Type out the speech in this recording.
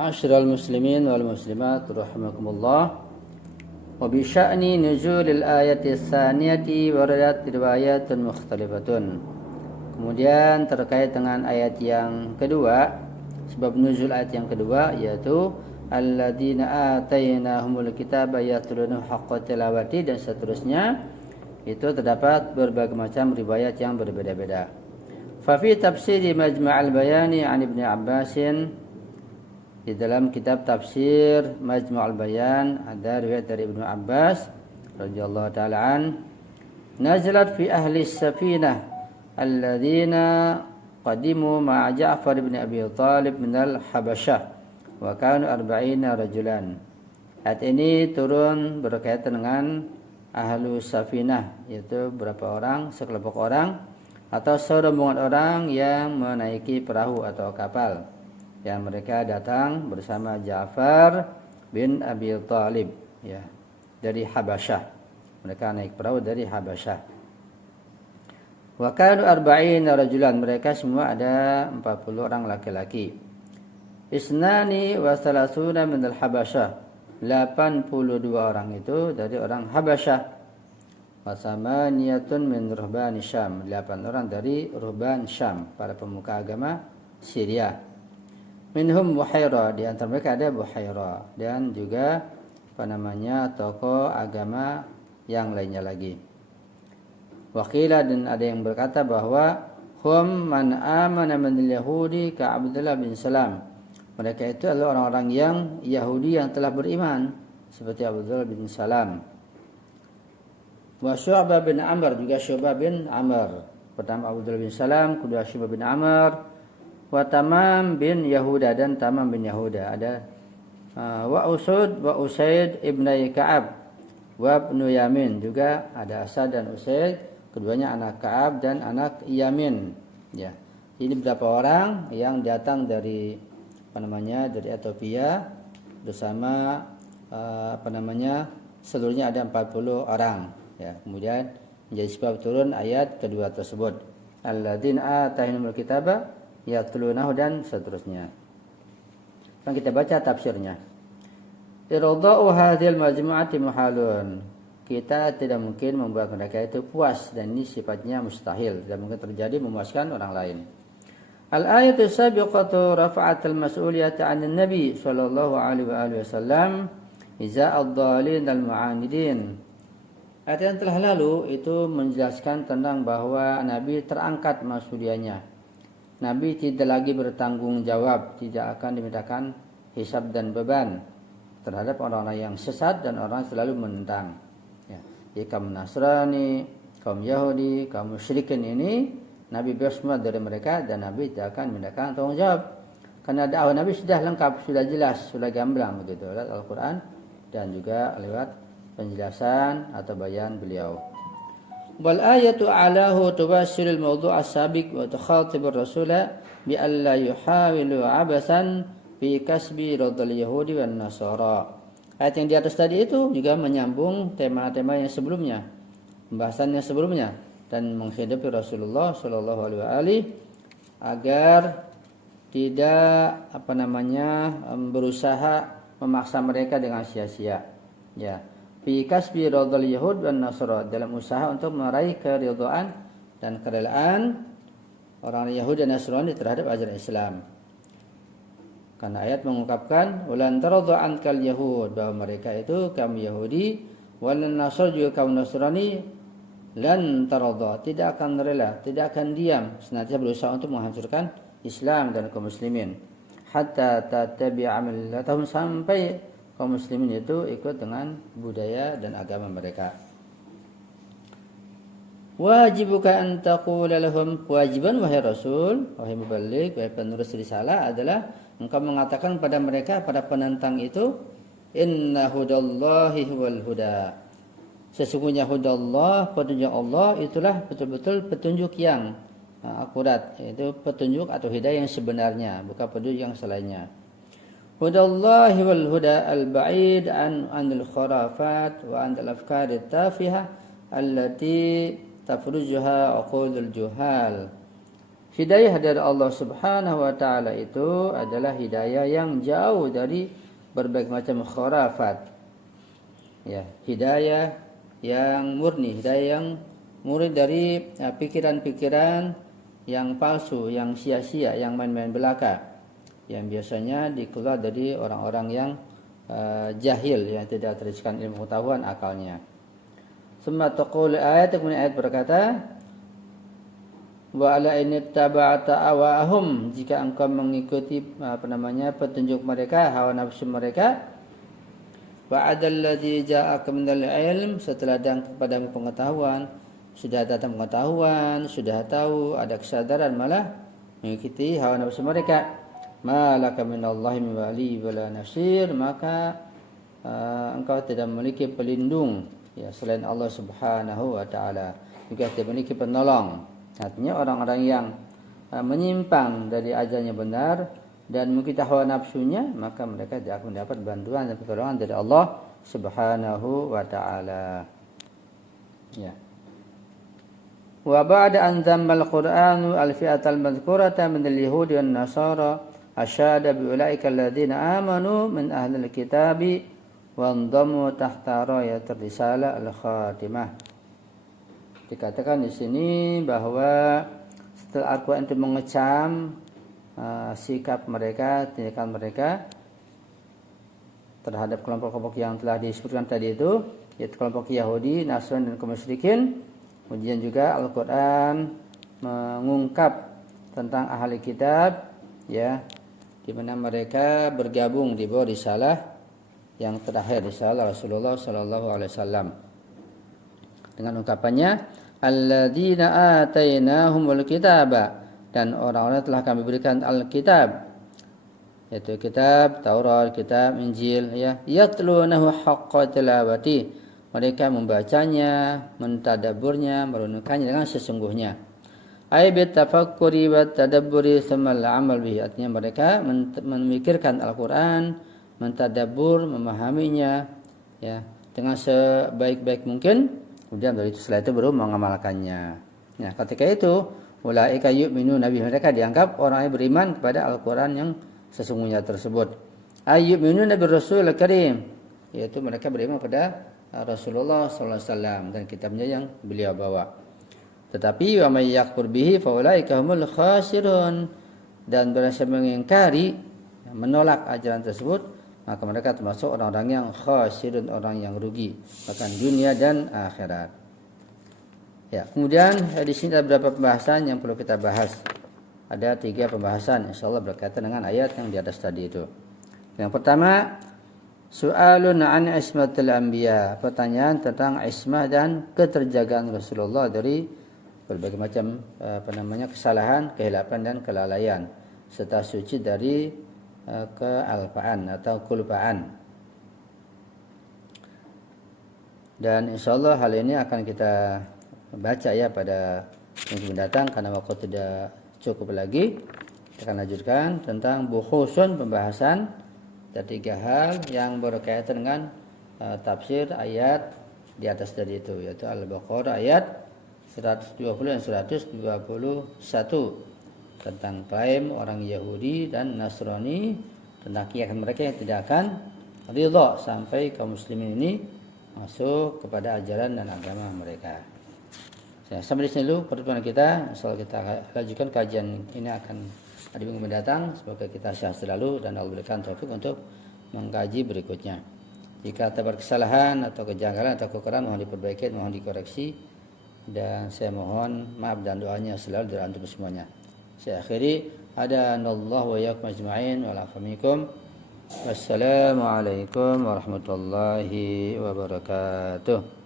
Ma'asyiral muslimin wal muslimat rahimakumullah. Wa bi sya'ni nuzulil ayati tsaniyati waradat riwayatun mukhtalifatun. Kemudian terkait dengan ayat yang kedua, sebab nuzul ayat yang kedua yaitu alladzina atainahumul kitaba yatlunahu haqqa tilawati dan seterusnya, itu terdapat berbagai macam riwayat yang berbeda-beda. Fa fi tafsiri Majma'al Bayani an Ibnu Abbasin, di dalam kitab tafsir Majma'ul Bayan ada riwayat dari Ibnu Abbas radhiyallahu taala an, nazalat fi ahli safinah alladzina qadimu ma'a Ja'far bin Abi Thalib min al-Habasyah wa kanu 40 rajulan. Ayat ini turun berkaitan dengan ahlu safinah, yaitu berapa orang, sekelompok orang atau serombongan orang yang menaiki perahu atau kapal, yang mereka datang bersama Ja'far bin Abi Thalib, ya, dari Habasyah. Mereka naik perahu dari Habasyah. Wa kanu 40 rajulan, mereka semua ada 40 orang laki-laki. Isnani wa salasuna min al-Habasyah, 82 orang itu dari orang Habasyah. Wa samaniyatun min ruhban Syam, 8 orang dari ruhban Syam, para pemuka agama Syria. Minhum Buhaira, di antara mereka ada Buhaira, dan juga tokoh agama yang lainnya lagi. Wakila, dan ada yang berkata bahwa hum man amana min al-yahudi ka Abdullah bin Salam, mereka itu adalah orang-orang yang Yahudi yang telah beriman seperti Abdullah bin Salam. Wa Syu'bah bin Amr, juga Syu'bah bin Amr, pertama Abdullah bin Salam, kedua Syu'bah bin Amr. Wa Tamam bin Yahuda, dan Tamam bin Yahuda ada. Wa Usaid ibnai Ka'ab wa ibnu Yamin, juga ada Asad dan Usaid, keduanya anak Ka'ab dan anak Yamin, ya. Ini beberapa orang yang datang dari dari Ethiopia bersama seluruhnya ada 40 orang, ya. Kemudian menjadi sebab turun ayat kedua tersebut, alladzina atainahumul kitaba yatlunahu dan seterusnya. Dan kita baca tafsirnya. Irada'u hadhil majmu'ati muhalun, kita tidak mungkin membuat mereka itu puas, dan ini sifatnya mustahil, tidak mungkin terjadi memuaskan orang lain. Al-ayatu sabiqatu rafa'at al-mas'uliyata 'anil nabi sallallahu alaihi wasallam iza ad-dhalin al-mu'anidin. Ayat yang telah lalu itu menjelaskan tentang bahwa Nabi terangkat mas'uliyahnya. Nabi tidak lagi bertanggung jawab, tidak akan dimintakan hisab dan beban terhadap orang-orang yang sesat dan orang yang selalu menentang. Ya. Jadi kaum Nasrani, kaum Yahudi, kaum musyrikin ini, Nabi bebas semua dari mereka, dan Nabi tidak akan dimintakan tanggung jawab. Karena dakwah Nabi sudah lengkap, sudah jelas, sudah gamblang begitu lewat Al-Quran dan juga lewat penjelasan atau bayan beliau. Wal ayatu alahu tubashirul mawdu' as-sabiq wa tukhatib ar-rasula bi alla yuhawilu abasan fi kasbi radal yahudi wan nasara. Ayat yang di atas tadi itu juga menyambung tema-tema yang sebelumnya, pembahasannya sebelumnya, dan menghidupi Rasulullah sallallahu alaihi wasallam agar tidak berusaha memaksa mereka dengan sia-sia, ya. Fi kasbi ridhal yahud wan nasara, dalam usaha untuk meraih keridhaan dan kerelaan orang Yahudi dan Nasrani terhadap ajaran Islam. Karena ayat mengungkapkan walan taradhu ankal yahud, bahwa mereka itu kaum Yahudi, wal nasara juga kaum Nasrani, lan taradha, tidak akan rela, tidak akan diam, senantiasa berusaha untuk menghancurkan Islam dan kaum muslimin, hatta tattabi'a millatahum, sampai kaum muslimin itu ikut dengan budaya dan agama mereka. Wajibuka an taqula lahum, kewajiban wahai Rasul, wahai muballigh, wahai penerus risalah adalah engkau mengatakan pada mereka, pada penentang itu, inna hudallahi huwal huda, sesungguhnya hudallah, petunjuk Allah itulah betul-betul petunjuk yang akurat, yaitu petunjuk atau hidayah yang sebenarnya, bukan petunjuk yang selainnya. Hudallahi wal huda al-ba'id anil khurafat wa anil afkar at-tafihah allati tafrujuha uqulul juhal. Hidayah dari Allah Subhanahu wa taala itu adalah hidayah yang jauh dari berbagai macam khurafat. Ya, hidayah yang murni, hidayah yang murni dari pikiran-pikiran yang palsu, yang sia-sia, yang main-main belaka, yang biasanya dikeluar dari orang-orang yang jahil, yang tidak terisikan ilmu pengetahuan akalnya. Summa taqul ayat, kemudian ayat berkata, wa ala in ittaba'ta awahum, jika engkau mengikuti petunjuk mereka, hawa nafsu mereka, wa adalladzi ja'aka minal ilm, setelah datang kepadamu pengetahuan, sudah datang pengetahuan, sudah tahu, ada kesadaran, malah mengikuti hawa nafsu mereka, malaka minallahi min wali wala nasir, maka engkau tidak memiliki pelindung ya selain Allah Subhanahu wa taala, juga tidak memiliki penolong. Artinya orang-orang yang menyimpang dari ajarannya benar dan mengikuti hawa nafsunya, maka mereka tidak akan mendapat bantuan dan pertolongan dari Allah Subhanahu wa taala. Ya. Wa ba'da an dzammal Qur'anu al-fi'atal madhkurata min al-yahudi wan nasara asyada bi ulaika alladziina amanu min ahlil kitabi wa andammu tahta rayatir risalah al-khatimah. Dikatakan di sini bahwa setelah Al-Quran itu mengecam sikap mereka, tindakan mereka terhadap kelompok-kelompok yang telah disebutkan tadi itu, yaitu kelompok Yahudi, Nasrani dan kaum musyrikin. Kemudian juga Al-Quran mengungkap tentang ahli kitab, ya, di mana mereka bergabung di bawah risalah yang terakhir, risalah Rasulullah Sallallahu Alaihi Wasallam. Dengan ungkapannya, alladzina atainahumul kitaba, dan orang-orang telah kami berikan al-kitab, yaitu kitab Taurat, kitab Injil, ya, yatlunahu haqqa tilawati, mereka membacanya, mentadabburnya, merenungkannya dengan sesungguhnya. Ay bit tafakkuri wa tadabburi tsumma al-amal bihi, artinya mereka memikirkan Al-Qur'an, mentadabbur, memahaminya, ya, dengan sebaik-baik mungkin. Kemudian dari itu, setelah itu baru mengamalkannya. Nah, ketika itu ulaika yu'minuna bihi, mereka dianggap orang yang beriman kepada Al-Qur'an yang sesungguhnya tersebut. Ayyu'minuna bir Rasulil Karim, yaitu mereka beriman kepada Rasulullah sallallahu alaihi wasallam dan kitabnya yang beliau bawa. Tetapi wa may yakfur bihi fa ulaika humul khasirun, dan berasa mengingkari, menolak ajaran tersebut, maka mereka termasuk orang-orang yang khasirun, orang yang rugi, bahkan dunia dan akhirat. Ya, kemudian di sini ada beberapa pembahasan yang perlu kita bahas. Ada 3 pembahasan, insyaallah berkaitan dengan ayat yang di atas tadi itu. Yang pertama, su'alun an ismatil anbiya, pertanyaan tentang ismah dan keterjagaan Rasulullah dari berbagai macam kesalahan, kehilapan dan kelalaian, serta suci dari kealpaan atau kulpaan. Dan insyaallah hal ini akan kita baca ya pada minggu mendatang, karena waktu tidak cukup lagi. Kita akan lanjutkan tentang buhusun, pembahasan dari 3 hal yang berkaitan dengan tafsir ayat di atas tadi itu, yaitu Al-Baqarah ayat 120 dan 121 tentang klaim orang Yahudi dan Nasrani, tentang keyakinan mereka yang tidak akan ridha sampai kaum muslimin ini masuk kepada ajaran dan agama mereka. Sampai di sini dulu pertemuan kita. Insyaallah kita lanjutkan kajian ini akan di minggu mendatang. Semoga kita sehat selalu dan Allah berikan taufik untuk mengkaji berikutnya. Jika terdapat kesalahan atau kejanggalan atau kekurangan, mohon diperbaiki, mohon dikoreksi, dan saya mohon maaf dan doanya selalu dari antum semuanya. Saya akhiri, hadanallahu wa iyyakum ajma'in wa la'afu minkum. Wassalamualaikum warahmatullahi wabarakatuh.